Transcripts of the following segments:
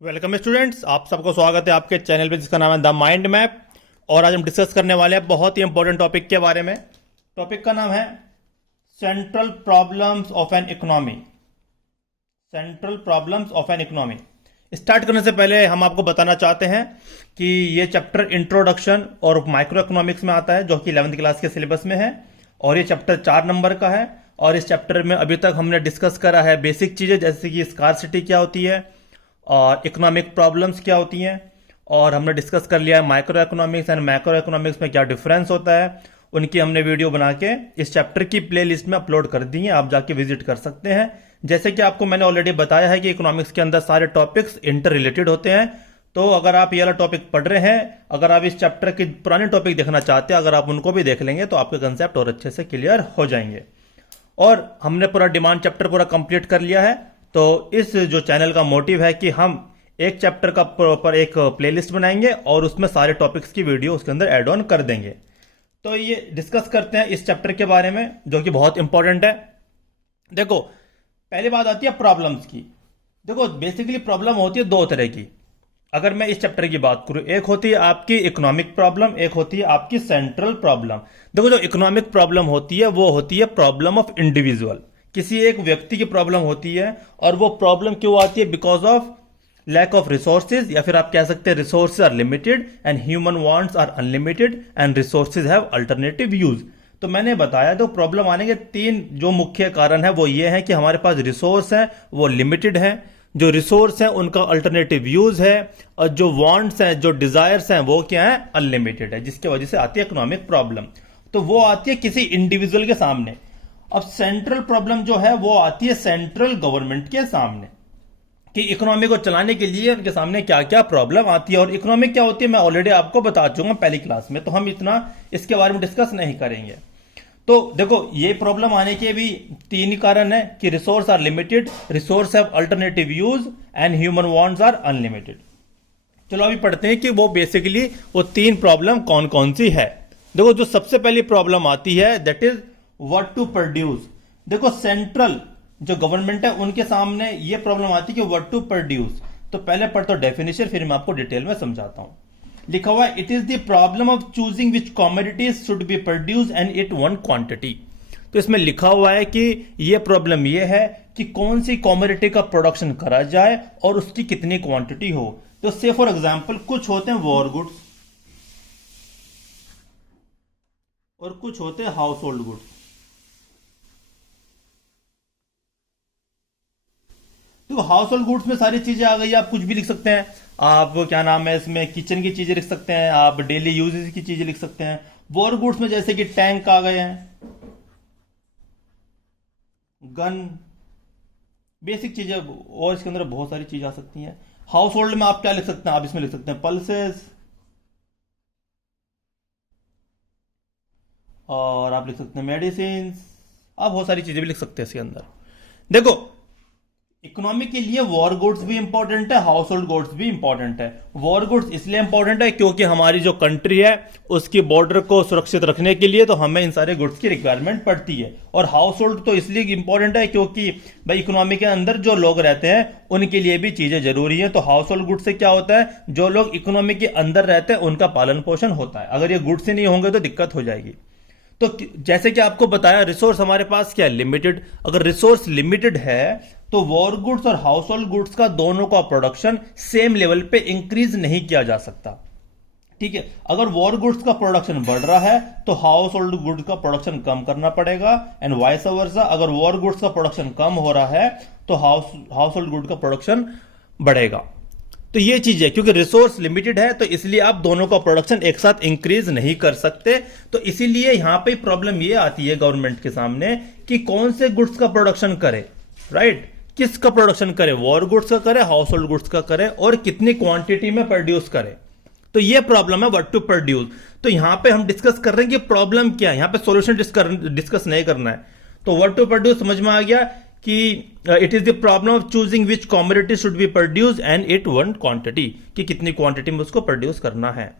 Welcome students, आप सबको स्वागत है आपके चैनल पे जिसका नाम है द माइंड मैप। और आज हम डिस्कस करने वाले हैं बहुत ही इंपॉर्टेंट टॉपिक के बारे में। टॉपिक का नाम है central problems of an economy. Central problems of an economy. Start करने से पहले हम आपको बताना चाहते हैं कि ये चैप्टर इंट्रोडक्शन और माइक्रो इकोनॉमिक्स में आता है, जो कि 11th क्लास के सिलेबस में है, और ये चैप्टर 4 नंबर का है। और इस चैप्टर में अभी तक हमने डिस्कस करा है बेसिक चीजें, जैसे कि स्कार्सिटी क्या होती है और इकोनॉमिक प्रॉब्लम्स क्या होती हैं, और हमने डिस्कस कर लिया है micro economics and macro economics में क्या डिफरेंस होता है। उनकी हमने वीडियो बना के इस चैप्टर की प्लेलिस्ट में अपलोड कर दी है, आप जाके विजिट कर सकते हैं। जैसे कि आपको मैंने ऑलरेडी बताया है कि इकोनॉमिक्स के अंदर सारे टॉपिक्स इंटर रिलेटेड होते हैं। तो अगर आप ये वाला टॉपिक पढ़ रहे हैं, अगर आप इस चैप्टर के पुराने टॉपिक देखना चाहते हैं, अगर आप उनको भी देख लेंगे तो आपके कंसेप्ट और अच्छे से क्लियर हो जाएंगे। और हमने पूरा डिमांड चैप्टर पूरा कंप्लीट कर लिया है। तो इस जो चैनल का मोटिव है कि हम एक चैप्टर का प्रॉपर एक प्लेलिस्ट बनाएंगे और उसमें सारे टॉपिक्स की वीडियो उसके अंदर ऐड ऑन कर देंगे। तो ये डिस्कस करते हैं इस चैप्टर के बारे में, जो कि बहुत इंपॉर्टेंट है। देखो, पहली बात आती है प्रॉब्लम्स की। देखो, बेसिकली प्रॉब्लम होती है दो तरह की। अगर मैं इस चैप्टर की बात करूं, एक होती है आपकी इकोनॉमिक प्रॉब्लम, एक होती है आपकी सेंट्रल प्रॉब्लम। देखो, जो इकोनॉमिक प्रॉब्लम होती है वो होती है प्रॉब्लम ऑफ इंडिविजुअल, किसी एक व्यक्ति की प्रॉब्लम होती है। और वो प्रॉब्लम क्यों आती है? Because of lack of resources, या फिर आप कह सकते हैं resources are limited and human wants are unlimited and resources have alternative use. तो मैंने बताया, तो प्रॉब्लम आने के 3 जो मुख्य कारण है वो ये है कि हमारे पास रिसोर्स है वो लिमिटेड है, जो रिसोर्स है उनका अल्टरनेटिव यूज है, और जो वांट्स हैं, जो डिजायर्स हैं, वो क्या है? अनलिमिटेड है, जिसकी वजह से आती है इकोनॉमिक प्रॉब्लम। तो वो आती है किसी इंडिविजुअल के सामने। अब सेंट्रल प्रॉब्लम जो है वो आती है सेंट्रल गवर्नमेंट के सामने, कि इकोनॉमी को चलाने के लिए उनके सामने क्या क्या प्रॉब्लम आती है। और इकोनॉमी क्या होती है मैं ऑलरेडी आपको बता चुका हूं पहली क्लास में, तो हम इतना इसके बारे में डिस्कस नहीं करेंगे। तो देखो, ये प्रॉब्लम आने के भी 3 ही कारण है कि resource are limited, resource have alternative use and human wants are unlimited. चलो अभी पढ़ते हैं कि वो बेसिकली वो 3 प्रॉब्लम कौन कौन सी है। देखो, जो सबसे पहली प्रॉब्लम आती है that is what to produce. देखो, सेंट्रल जो गवर्नमेंट है उनके सामने ये प्रॉब्लम आती है कि व्हाट टू प्रोड्यूस। तो पहले पढ़ते हो डेफिनेशन, फिर मैं आपको डिटेल में समझाता हूं। लिखा हुआ है, it is the problem of choosing which commodities should be produce and it one quantity. तो इसमें लिखा हुआ है कि ये प्रॉब्लम ये है कि कौन सी कॉमोडिटी का प्रोडक्शन करा जाए और उसकी कितनी क्वांटिटी हो। तो से फॉर एग्जाम्पल कुछ होते हैं वॉर गुड्स और कुछ होते हैं हाउस होल्ड गुड्स। तो हाउस होल्ड गुड्स में सारी चीजें आ गई, आप कुछ भी लिख सकते हैं। आप क्या नाम है, इसमें किचन की चीजें लिख सकते हैं, आप डेली यूजेस की चीजें लिख सकते हैं। वॉर गुड्स में जैसे कि टैंक आ गए हैं, गन, बेसिक चीजें, और इसके अंदर बहुत सारी चीजें आ सकती हैं। हाउस होल्ड में आप क्या लिख सकते हैं? आप इसमें लिख सकते हैं पल्सेस, और आप लिख सकते हैं मेडिसिन, आप बहुत सारी चीजें भी लिख सकते हैं इसके अंदर। देखो, इकोनॉमी के लिए वॉर गुड्स भी इंपॉर्टेंट है, हाउस होल्ड गुड्स भी इंपॉर्टेंट है। वॉर गुड्स इसलिए इंपॉर्टेंट है क्योंकि हमारी जो कंट्री है उसकी बॉर्डर को सुरक्षित रखने के लिए तो हमें इन सारे गुड्स की रिक्वायरमेंट पड़ती है। और हाउस होल्ड तो इसलिए इंपॉर्टेंट है क्योंकि भाई इकोनॉमी के अंदर जो लोग रहते हैं उनके लिए भी चीजें जरूरी है। तो हाउस होल्ड गुड्स से क्या होता है, जो लोग इकोनॉमी के अंदर रहते हैं उनका पालन पोषण होता है। अगर ये गुड्स ही नहीं होंगे तो दिक्कत हो जाएगी। तो जैसे कि आपको बताया, रिसोर्स हमारे पास क्या है? लिमिटेड। अगर रिसोर्स लिमिटेड है तो वॉर गुड्स और हाउस होल्ड गुड्स का दोनों का प्रोडक्शन सेम लेवल पे इंक्रीज नहीं किया जा सकता। ठीक है, अगर वॉर गुड्स का प्रोडक्शन बढ़ रहा है तो हाउस होल्ड गुड्स का प्रोडक्शन कम करना पड़ेगा, एंड वाइस वर्सा। अगर वॉर गुड्स का प्रोडक्शन कम हो रहा है तो हाउस होल्ड गुड का प्रोडक्शन बढ़ेगा। तो ये चीज है, क्योंकि रिसोर्स लिमिटेड है तो इसलिए आप दोनों का प्रोडक्शन एक साथ इंक्रीज नहीं कर सकते। तो इसीलिए यहां पे प्रॉब्लम ये आती है गवर्नमेंट के सामने कि कौन से गुड्स का प्रोडक्शन करे, राइट? किसका प्रोडक्शन करे? वॉर गुड्स का करे, हाउस होल्ड गुड्स का करे, और कितनी क्वांटिटी में प्रोड्यूस करे। तो ये प्रॉब्लम है व्हाट टू प्रोड्यूस। तो यहां पे हम डिस्कस कर रहे हैं कि प्रॉब्लम क्या है, यहां पे सॉल्यूशन डिस्कस नहीं करना है। तो व्हाट टू प्रोड्यूस समझ में आ गया कि it is the problem of choosing which commodity should be produce and it one quantity, कि कितनी क्वांटिटी में उसको प्रोड्यूस करना है।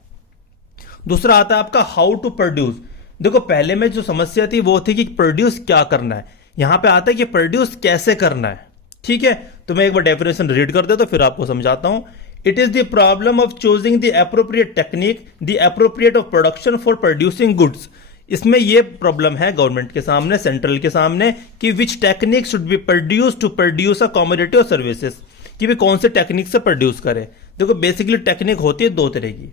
दूसरा आता है आपका हाउ टू प्रोड्यूस। देखो, पहले में जो समस्या थी वो थी कि प्रोड्यूस क्या करना है, यहां पे आता है कि प्रोड्यूस कैसे करना है। ठीक है, तो मैं एक बार डेफिनेशन रीड कर देता हूं, फिर आपको समझाता हूं। It is the problem of choosing the appropriate technique, the appropriate of production for producing goods. इसमें यह प्रॉब्लम है गवर्नमेंट के सामने, सेंट्रल के सामने, कि which technique should be produce to produce a commodity और सर्विसेज, कि वे कौन से टेक्निक से प्रोड्यूस करें। देखो बेसिकली टेक्निक होती है दो तरह की,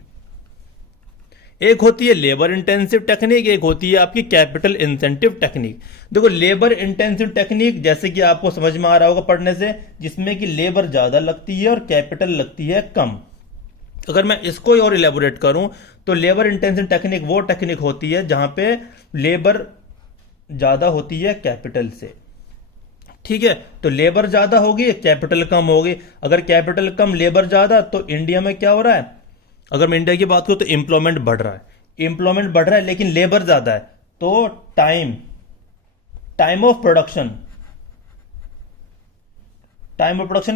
एक होती है लेबर इंटेंसिव टेक्निक, एक होती है आपकी कैपिटल इंसेंटिव टेक्निक। देखो लेबर इंटेंसिव टेक्निक जैसे कि आपको समझ में आ रहा होगा पढ़ने से, जिसमें कि लेबर ज्यादा लगती है और कैपिटल लगती है कम। अगर मैं इसको और इलेबोरेट करूं तो लेबर इंटेंसिव टेक्निक वो टेक्निक होती है जहां पे लेबर ज्यादा होती है कैपिटल से। ठीक है, तो लेबर ज्यादा होगी, कैपिटल कम होगी। अगर कैपिटल कम लेबर ज्यादा, तो इंडिया में क्या हो रहा है, अगर मैं इंडिया की बात करूं तो एम्प्लॉयमेंट बढ़ रहा है, एम्प्लॉयमेंट बढ़ रहा है लेकिन लेबर ज्यादा है, तो टाइम ऑफ प्रोडक्शन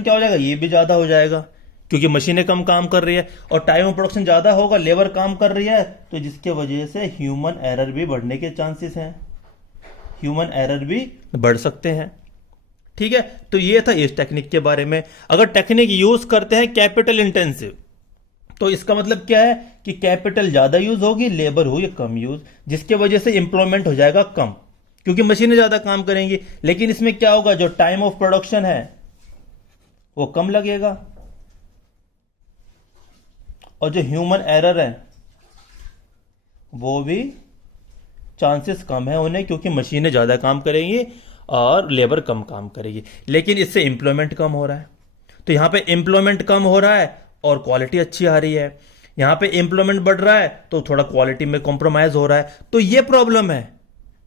क्या हो जाएगा, ये भी ज्यादा हो जाएगा क्योंकि मशीनें कम काम कर रही है, और टाइम ऑफ प्रोडक्शन ज्यादा होगा, लेबर काम कर रही है, तो जिसके वजह से ह्यूमन एरर भी बढ़ने के चांसेस हैं, ह्यूमन एरर भी बढ़ सकते हैं। ठीक है, तो ये था इस टेक्निक के बारे में। अगर टेक्निक यूज करते हैं कैपिटल इंटेंसिव, तो इसका मतलब क्या है कि कैपिटल ज्यादा यूज होगी, लेबर हुई कम यूज, जिसके वजह से इंप्लॉयमेंट हो जाएगा कम क्योंकि मशीनें ज्यादा काम करेंगी। लेकिन इसमें क्या होगा, जो टाइम ऑफ प्रोडक्शन है वो कम लगेगा, और जो ह्यूमन एरर है वो भी चांसेस कम है उन्हें, क्योंकि मशीनें ज्यादा काम करेंगी और लेबर कम काम करेगी। लेकिन इससे एम्प्लॉयमेंट कम हो रहा है, तो यहां पे एम्प्लॉयमेंट कम हो रहा है और क्वालिटी अच्छी आ रही है। यहां पे एम्प्लॉयमेंट बढ़ रहा है तो थोड़ा क्वालिटी में कॉम्प्रोमाइज हो रहा है। तो ये प्रॉब्लम है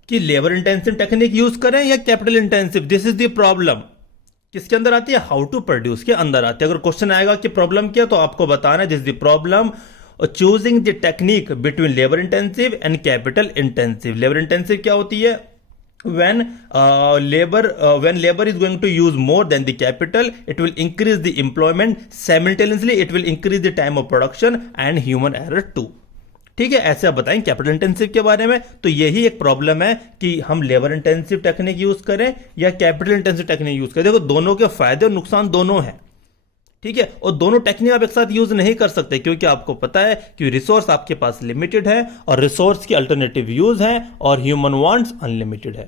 कि लेबर इंटेंसिव टेक्निक यूज करें या capital intensive, this is the problem. किसके अंदर आती है, हाउ टू प्रोड्यूस के अंदर आती है। अगर क्वेश्चन आएगा कि प्रॉब्लम क्या, तो आपको बताना है this the problem choosing the technique between labour intensive and capital intensive. Labour intensive क्या होती है, when labor is going to use more than the capital, it will increase the employment, simultaneously it will increase the time of production and human error too। ठीक है, ऐसे आप बताएं capital intensive के बारे में। तो यही एक प्रॉब्लम है कि हम लेबर इंटेंसिव टेक्निक यूज करें या कैपिटल इंटेंसिव टेक्निक यूज करें। देखो दोनों के फायदे और नुकसान दोनों हैं, ठीक है, और दोनों टेक्निक आप एक साथ यूज नहीं कर सकते क्योंकि आपको पता है कि रिसोर्स आपके पास लिमिटेड है और रिसोर्स की अल्टरनेटिव यूज है और ह्यूमन वांट्स अनलिमिटेड है।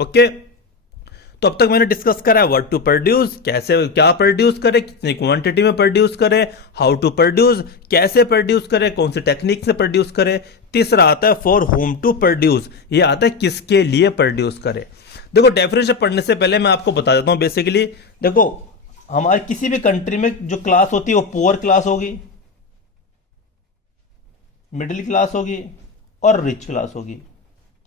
ओके, तो अब तक मैंने डिस्कस करा है व्हाट टू प्रोड्यूस, कैसे क्या प्रोड्यूस करें, कितनी क्वांटिटी में प्रोड्यूस करें, हाउ टू प्रोड्यूस, कैसे प्रोड्यूस करें, कौन से टेक्निक से प्रोड्यूस करें। तीसरा आता है फॉर होम टू प्रोड्यूस, ये आता है किसके लिए प्रोड्यूस करें। देखो डेफिनेशन पढ़ने से पहले मैं आपको बता देता हूं बेसिकली। देखो हमारे किसी भी कंट्री में जो क्लास होती है वो पुअर क्लास होगी, मिडिल क्लास होगी और रिच क्लास होगी।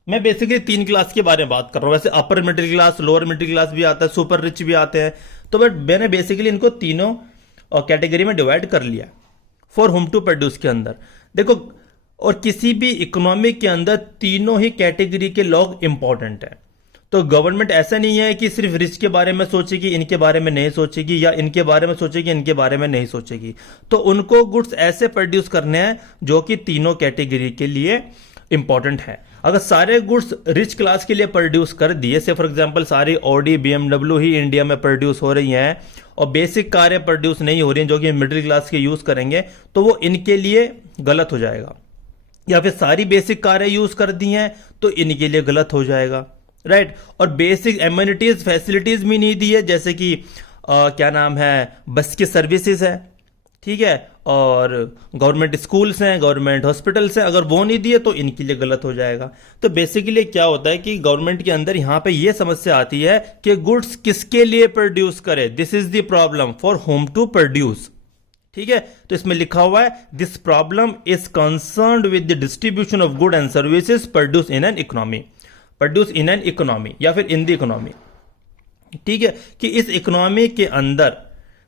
मैं बेसिकली तीन क्लास के बारे में बात कर रहा हूं, वैसे upper middle class, lower middle class भी आता है, सुपर रिच भी आते हैं, तो मैंने बेसिकली इनको तीनों कैटेगरी में डिवाइड कर लिया फॉर होम टू प्रोड्यूस के अंदर। देखो और किसी भी इकोनॉमी के अंदर तीनों ही कैटेगरी के लोग इंपॉर्टेंट है। तो गवर्नमेंट ऐसा नहीं है कि सिर्फ रिच के बारे में सोचेगी, इनके बारे में नहीं सोचेगी, या इनके बारे में सोचेगी, इनके बारे में नहीं सोचेगी। तो उनको गुड्स ऐसे प्रोड्यूस करने हैं जो कि तीनों कैटेगरी के लिए इंपॉर्टेंट है। अगर सारे गुड्स रिच क्लास के लिए प्रोड्यूस कर दिए, से फॉर एग्जांपल सारी ऑडी BMW ही इंडिया में प्रोड्यूस हो रही हैं और बेसिक कारें प्रोड्यूस नहीं हो रही हैं जो कि मिडिल क्लास के यूज करेंगे, तो वो इनके लिए गलत हो जाएगा। या फिर सारी बेसिक कारें यूज कर दी हैं तो इनके लिए गलत हो जाएगा, राइट। और बेसिक एम्यूनिटीज फैसिलिटीज भी नहीं दी है, जैसे कि क्या नाम है, बस की सर्विसेज है, ठीक है, और गवर्नमेंट स्कूल्स हैं, गवर्नमेंट हॉस्पिटल्स हैं, अगर वो नहीं दिए तो इनके लिए गलत हो जाएगा। तो बेसिकली क्या होता है कि गवर्नमेंट के अंदर यहां पे ये समस्या आती है कि गुड्स किसके लिए प्रोड्यूस करे, this is the problem for whom to produce. ठीक है, तो इसमें लिखा हुआ है this problem is concerned with the distribution of good and services produce in an economy, produce in an economy या फिर इन द इकोनॉमी। ठीक है, कि इस इकोनॉमी के अंदर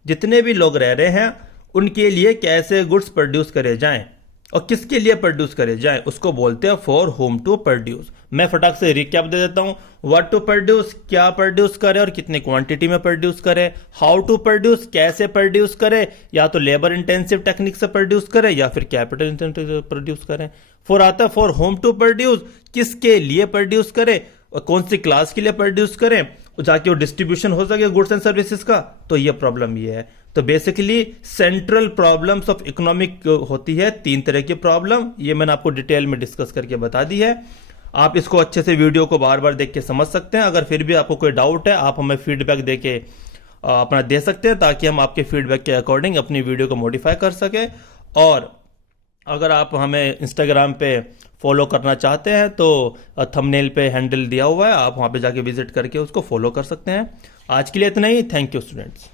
जितने भी लोग रह रहे हैं उनके लिए कैसे गुड्स प्रोड्यूस करे जाएं और किसके लिए प्रोड्यूस करे जाएं, उसको बोलते हैं फॉर होम टू प्रोड्यूस। मैं फटाक से रिकैप दे देता हूं, व्हाट टू प्रोड्यूस, क्या प्रोड्यूस करे और कितनी क्वांटिटी में प्रोड्यूस करे, हाउ टू प्रोड्यूस, कैसे प्रोड्यूस करे, या तो लेबर इंटेंसिव टेक्निक से प्रोड्यूस करे या फिर कैपिटल इंटेंसिव से प्रोड्यूस करें। फॉर आता है फॉर होम टू प्रोड्यूस, किसके लिए प्रोड्यूस करे और कौन सी क्लास के लिए प्रोड्यूस करें, जाके वो डिस्ट्रीब्यूशन हो सके गुड्स एंड सर्विसेज का, तो ये प्रॉब्लम ये है। तो basically central problems of economic होती है 3 तरह की प्रॉब्लम, ये मैंने आपको डिटेल में डिस्कस करके बता दी है। आप इसको अच्छे से वीडियो को बार बार देख के समझ सकते हैं। अगर फिर भी आपको कोई डाउट है, आप हमें फीडबैक दे के अपना दे सकते हैं, ताकि हम आपके फीडबैक के अकॉर्डिंग अपनी वीडियो को मॉडिफाई कर सके। और अगर आप हमें इंस्टाग्राम पे फॉलो करना चाहते हैं तो थंबनेल पे हैंडल दिया हुआ है, आप वहां पे जाके विजिट करके उसको फॉलो कर सकते हैं। आज के लिए इतना ही। Thank you students.